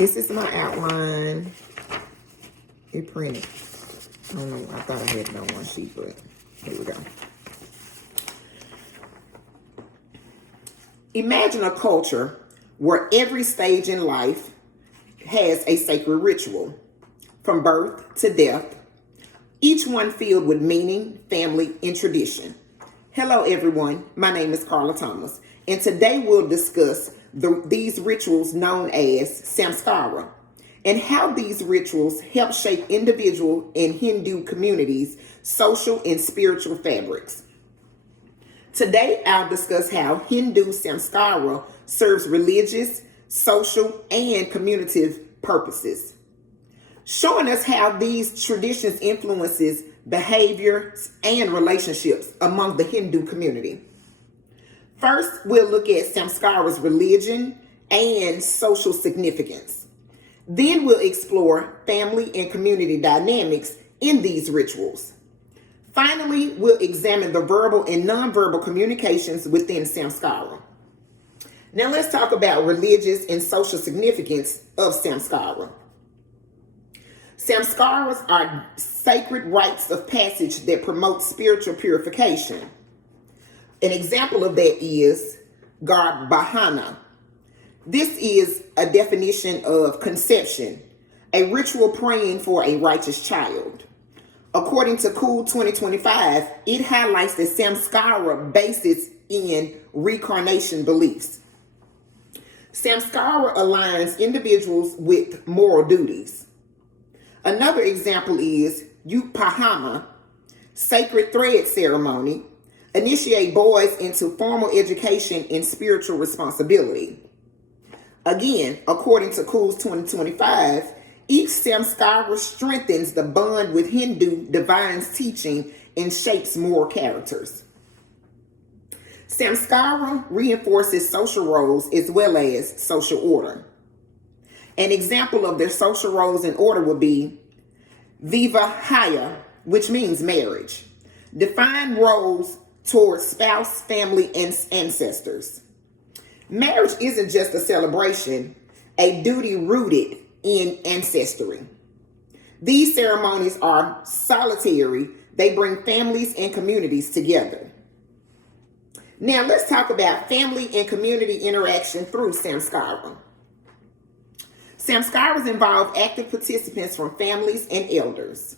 This is my outline. It printed. I don't know. I thought I had it on one sheet, but here we go. Imagine a culture where every stage in life has a sacred ritual, from birth to death, each one filled with meaning, family, and tradition. Hello, everyone. My name is Carla Thomas, and today we'll discuss these rituals known as Samakara and how these rituals help shape individual and Hindu communities' social and spiritual fabrics. Today, I'll discuss how Hindu Samakara serves religious, social, and community purposes, showing us how these traditions influences behaviors and relationships among the Hindu community. First, we'll look at Samakara's religion and social significance. Then we'll explore family and community dynamics in these rituals. Finally, we'll examine the verbal and nonverbal communications within Samakara. Now let's talk about religious and social significance of Samakara. Samskaras are sacred rites of passage that promote spiritual purification. An example of that is Garbhana. This is a definition of conception, a ritual praying for a righteous child. According to Cool 2025, it highlights that Samskara bases in reincarnation beliefs. Samskara aligns individuals with moral duties. Another example is Upahana, sacred thread ceremony, initiate boys into formal education and spiritual responsibility. Again, according to Cool 2025, each Samskara strengthens the bond with Hindu divine's teaching and shapes moral characters. Samskara reinforces social roles as well as social order. An example of their social roles and order would be Vivahaya, which means marriage. Define roles towards spouse, family, and ancestors. Marriage isn't just a celebration, a duty rooted in ancestry. These ceremonies are solitary. They bring families and communities together. Now let's talk about family and community interaction through Samskara. Samskaras involve active participants from families and elders.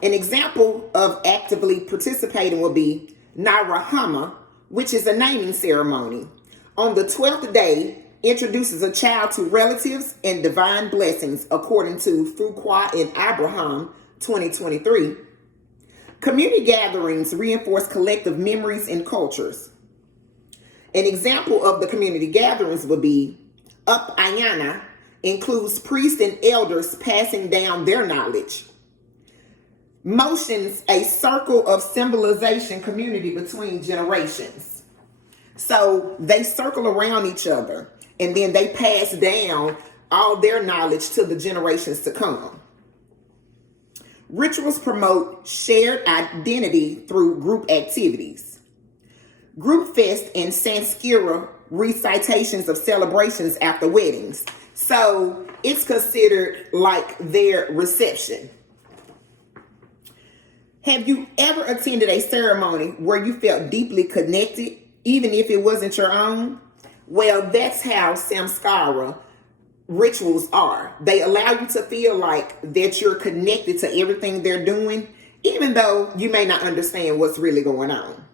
An example of actively participating will be Narahama, which is a naming ceremony. On the 12th day, introduces a child to relatives and divine blessings, according to Fuqua and Abraham 2023. Community gatherings reinforce collective memories and cultures. An example of the community gatherings would be Upayana, includes priests and elders passing down their knowledge. Motions, a circle of symbolization community between generations. So they circle around each other and then they pass down all their knowledge to the generations to come. Rituals promote shared identity through group activities. Group fest and Sanskrit recitations of celebrations after weddings. So it's considered like their reception. Have you ever attended a ceremony where you felt deeply connected, even if it wasn't your own? Well, that's how Samskara rituals are. They allow you to feel like that you're connected to everything they're doing, even though you may not understand what's really going on.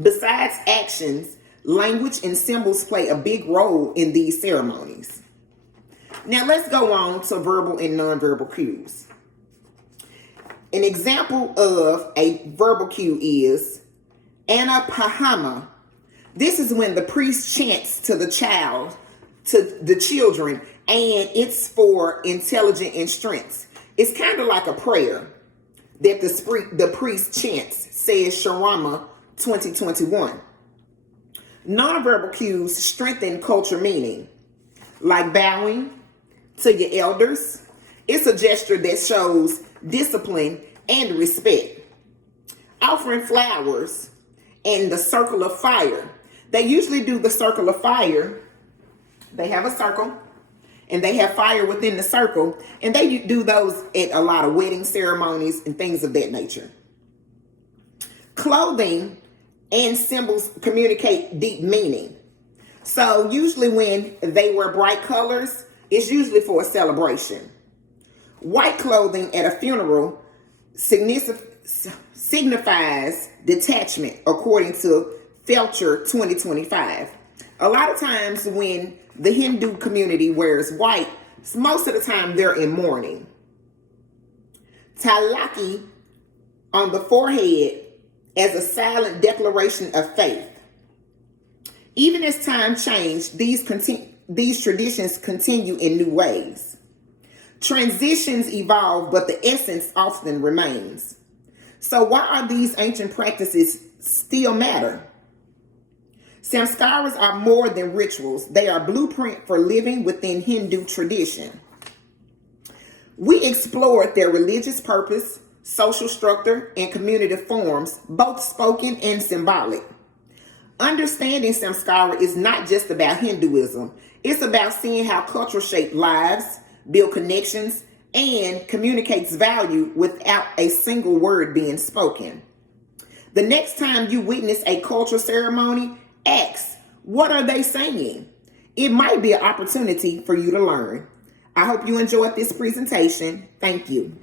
Besides actions, language and symbols play a big role in these ceremonies. Now let's go on to verbal and nonverbal cues. An example of a verbal cue is Anapahama. This is when the priest chants to the children, and it's for intelligence and strength. It's kind of like a prayer that the priest chants, says Sharama 2021. Nonverbal cues strengthen culture meaning, like bowing to your elders. It's a gesture that shows discipline and respect. Offering flowers and the circle of fire. They usually do the circle of fire. They have a circle and they have fire within the circle, and they do those at a lot of wedding ceremonies and things of that nature. Clothing and symbols communicate deep meaning. So usually when they wear bright colors, it's usually for a celebration. White clothing at a funeral signifies detachment, according to Felcher 2025. A lot of times when the Hindu community wears white, most of the time they're in mourning. Talaki on the forehead as a silent declaration of faith. Even as time changed, these traditions continue in new ways. Transitions evolve, but the essence often remains. So why are these ancient practices still matter? Samskaras are more than rituals. They are blueprint for living within Hindu tradition. We explored their religious purpose, social structure, and community forms, both spoken and symbolic. Understanding Samskara is not just about Hinduism. It's about seeing how culture shapes lives, build connections, and communicates value without a single word being spoken. The next time you witness a cultural ceremony, ask, what are they saying? It might be an opportunity for you to learn. I hope you enjoyed this presentation. Thank you.